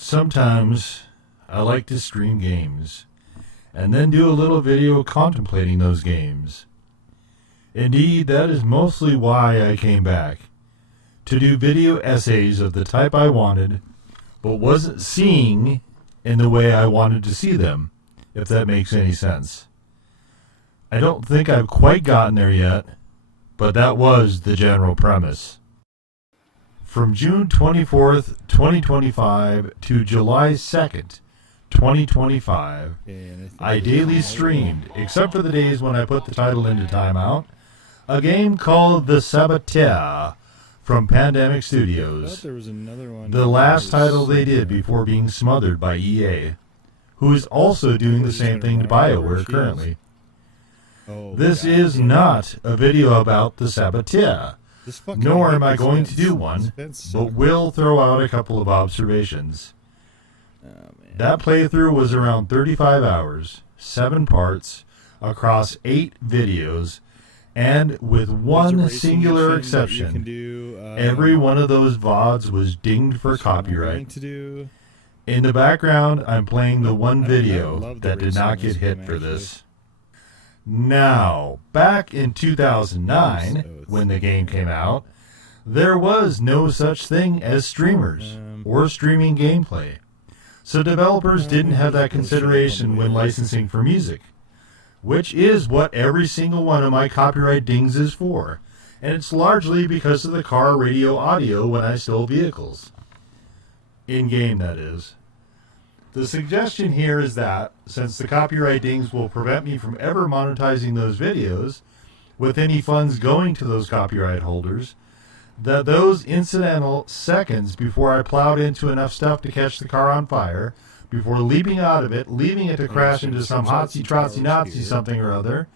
Sometimes I like to stream games and then do a little video contemplating those games. Indeed, that is mostly why I came back, to do video essays of the type I wanted, but wasn't seeing in the way I wanted to see them, if that makes any sense. I don't think I've quite gotten there yet, but that was the general premise. From June 24th, 2025 to July 2nd, 2025, I daily streamed, except for the days when I put the title into timeout, a game called the Saboteur from Pandemic Studios, the last title they did before being smothered by EA, who is also doing the same thing to BioWare currently. This is not a video about the Saboteur, nor am I going to do one, but will throw out a couple of observations. That playthrough was around 35 hours, 7 parts, across 8 videos, and with one singular exception, every one of those VODs was dinged for copyright. In the background, I'm playing the one video that did not get hit for this. Now, back in 2009, when the game came out, there was no such thing as streamers or streaming gameplay. So developers didn't have that consideration when licensing for music, which is what every single one of my copyright dings is for, and it's largely because of the car radio audio when I stole vehicles. In-game, that is. The suggestion here is that, since the copyright dings will prevent me from ever monetizing those videos, with any funds going to those copyright holders, that those incidental seconds before I plowed into enough stuff to catch the car on fire, before leaping out of it, leaving it to crash into some hotsy-trotsy-nazi something or other,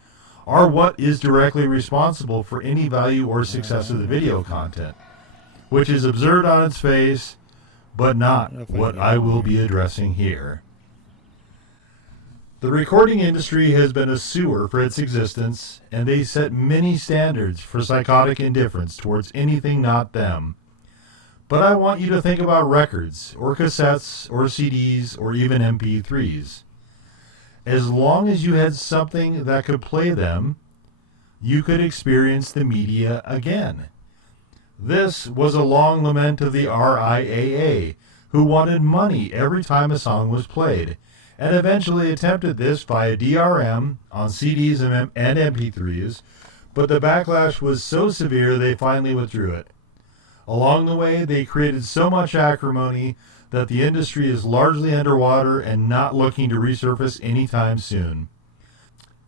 are what is directly responsible for any value or success of the video content, which is absurd on its face, but not what I will be addressing here. The recording industry has been a sewer for its existence, and they set many standards for psychotic indifference towards anything not them. But I want you to think about records, or cassettes, or CDs, or even MP3s. As long as you had something that could play them, you could experience the media again. This was a long lament of the RIAA, who wanted money every time a song was played, and eventually attempted this via DRM on CDs and MP3s, but the backlash was so severe they finally withdrew it. Along the way, they created so much acrimony that the industry is largely underwater and not looking to resurface anytime soon.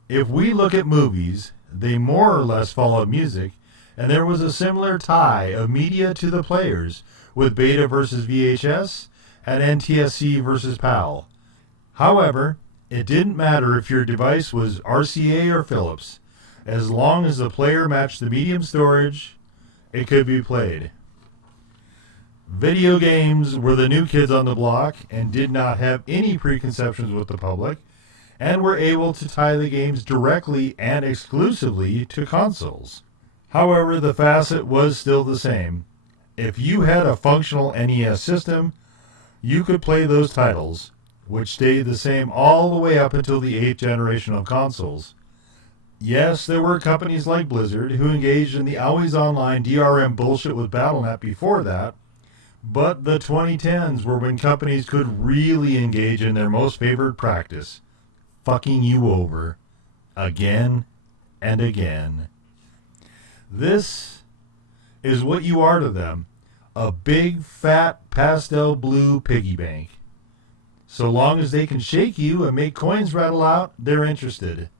If we look at movies, they more or less follow music, and there was a similar tie of media to the players with Beta versus VHS and NTSC versus PAL. However, it didn't matter if your device was RCA or Philips. As long as the player matched the medium storage, it could be played. Video games were the new kids on the block and did not have any preconceptions with the public, and were able to tie the games directly and exclusively to consoles. However, the facet was still the same. If you had a functional NES system, you could play those titles, which stayed the same all the way up until the 8th generation of consoles. Yes, there were companies like Blizzard who engaged in the always-online DRM bullshit with Battle.net before that, but the 2010s were when companies could really engage in their most favored practice, fucking you over, again and again. This is what you are to them, a big, fat, pastel blue piggy bank. So long as they can shake you and make coins rattle out, they're interested.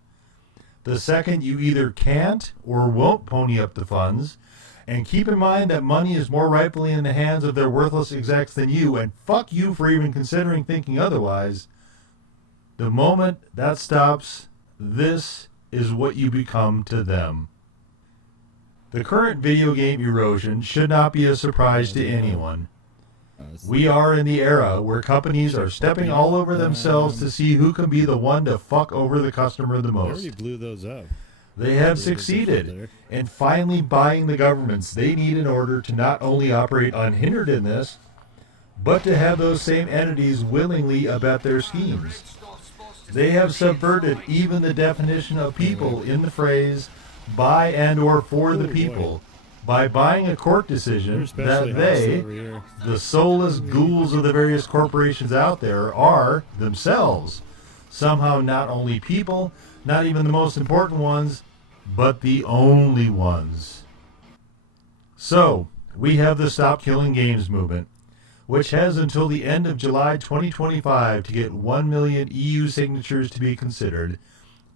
The second you either can't or won't pony up the funds, and keep in mind that money is more rightfully in the hands of their worthless execs than you, and fuck you for even considering thinking otherwise, the moment that stops, this is what you become to them. The current video game erosion should not be a surprise to anyone. We are in the era where companies are stepping all over themselves to see who can be the one to fuck over the customer the most. I already blew those up. They have succeeded in finally buying the governments they need in order to not only operate unhindered in this, but to have those same entities willingly abet their schemes. They have subverted even the definition of people in the phrase by and or for the people by buying a court decision that they, the soulless ghouls of the various corporations out there, are themselves somehow not only people, not even the most important ones, but the only ones. So, we have the Stop Killing Games movement, which has until the end of July 2025 to get 1 million EU signatures to be considered,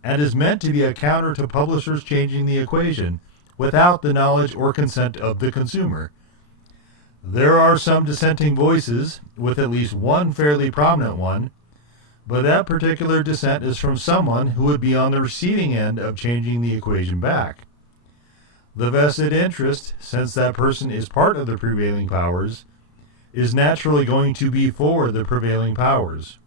and is meant to be a counter to publishers changing the equation without the knowledge or consent of the consumer. There are some dissenting voices, with at least one fairly prominent one, but that particular dissent is from someone who would be on the receiving end of changing the equation back. The vested interest, since that person is part of the prevailing powers, is naturally going to be for the prevailing powers.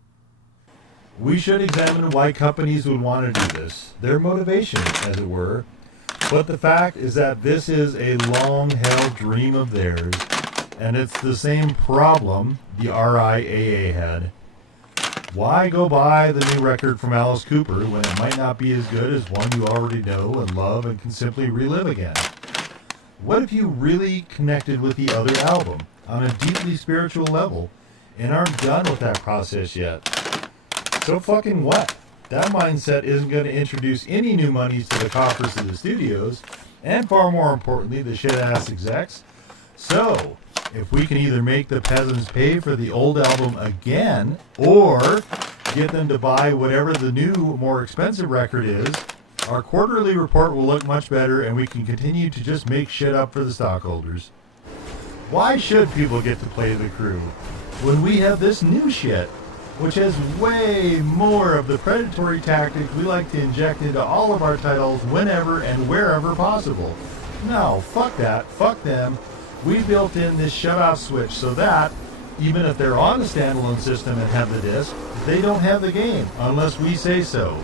We should examine why companies would want to do this, their motivation, as it were, but the fact is that this is a long-held dream of theirs, and it's the same problem the RIAA had. Why go buy the new record from Alice Cooper when it might not be as good as one you already know and love and can simply relive again? What if you really connected with the other album on a deeply spiritual level and aren't done with that process yet? So fucking what? That mindset isn't going to introduce any new monies to the coffers of the studios, and far more importantly, the shit-ass execs. So, if we can either make the peasants pay for the old album again, or get them to buy whatever the new, more expensive record is, our quarterly report will look much better, and we can continue to just make shit up for the stockholders. Why should people get to play the crew when we have this new shit, which has way more of the predatory tactics we like to inject into all of our titles whenever and wherever possible? No, fuck that, fuck them. We built in this shut-off switch so that, even if they're on a standalone system and have the disc, they don't have the game unless we say so.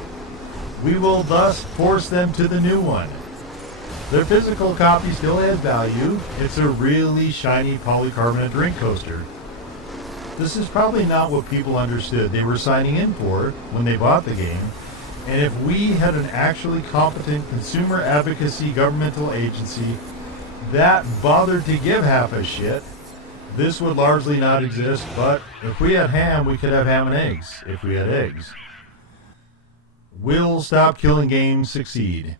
We will thus force them to the new one. Their physical copy still has value. It's a really shiny polycarbonate drink coaster. This is probably not what people understood they were signing in for when they bought the game, and if we had an actually competent consumer advocacy governmental agency that bothered to give half a shit, this would largely not exist. But if we had ham, we could have ham and eggs if we had eggs. Will Stop Killing Games succeed?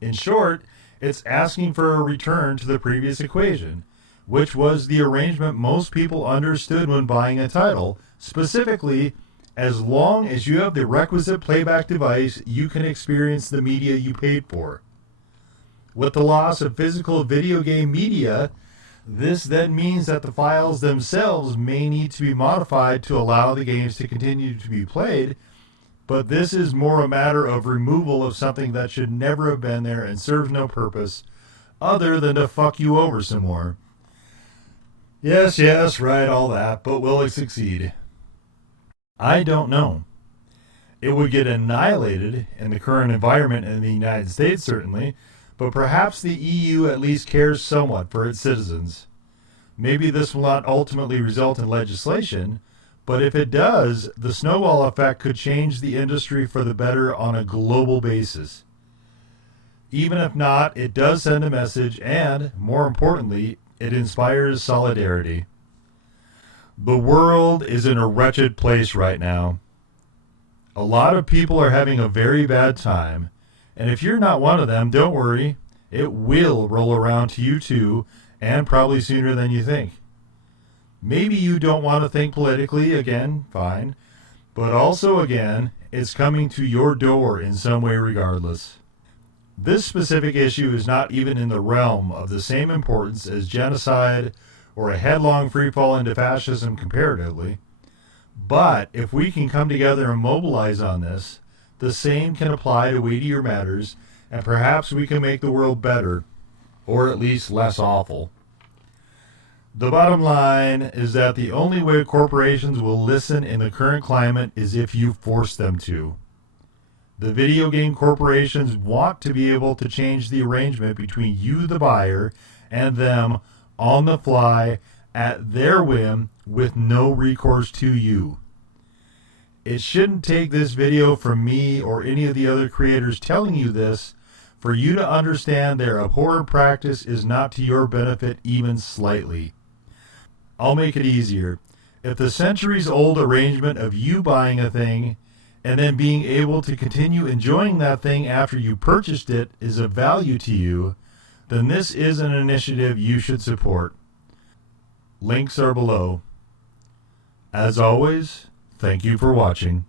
In short, it's asking for a return to the previous equation, which was the arrangement most people understood when buying a title. Specifically, as long as you have the requisite playback device, you can experience the media you paid for. With the loss of physical video game media, this then means that the files themselves may need to be modified to allow the games to continue to be played, but this is more a matter of removal of something that should never have been there and serves no purpose other than to fuck you over some more. Yes, right, all that, but will it succeed? I don't know. It would get annihilated in the current environment in the United States, certainly, but perhaps the EU at least cares somewhat for its citizens. Maybe this will not ultimately result in legislation, but if it does, the snowball effect could change the industry for the better on a global basis. Even if not, it does send a message, and, more importantly, it inspires solidarity. The world is in a wretched place right now. A lot of people are having a very bad time, and if you're not one of them, don't worry. It will roll around to you too, and probably sooner than you think. Maybe you don't want to think politically, again, fine, but also, again, it's coming to your door in some way regardless. This specific issue is not even in the realm of the same importance as genocide or a headlong freefall into fascism comparatively. But if we can come together and mobilize on this, the same can apply to weightier matters, and perhaps we can make the world better, or at least less awful. The bottom line is that the only way corporations will listen in the current climate is if you force them to. The video game corporations want to be able to change the arrangement between you, the buyer, and them on the fly at their whim with no recourse to you. It shouldn't take this video from me or any of the other creators telling you this for you to understand their abhorrent practice is not to your benefit even slightly. I'll make it easier. If the centuries-old arrangement of you buying a thing and then being able to continue enjoying that thing after you purchased it is of value to you, then this is an initiative you should support. Links are below. As always, thank you for watching.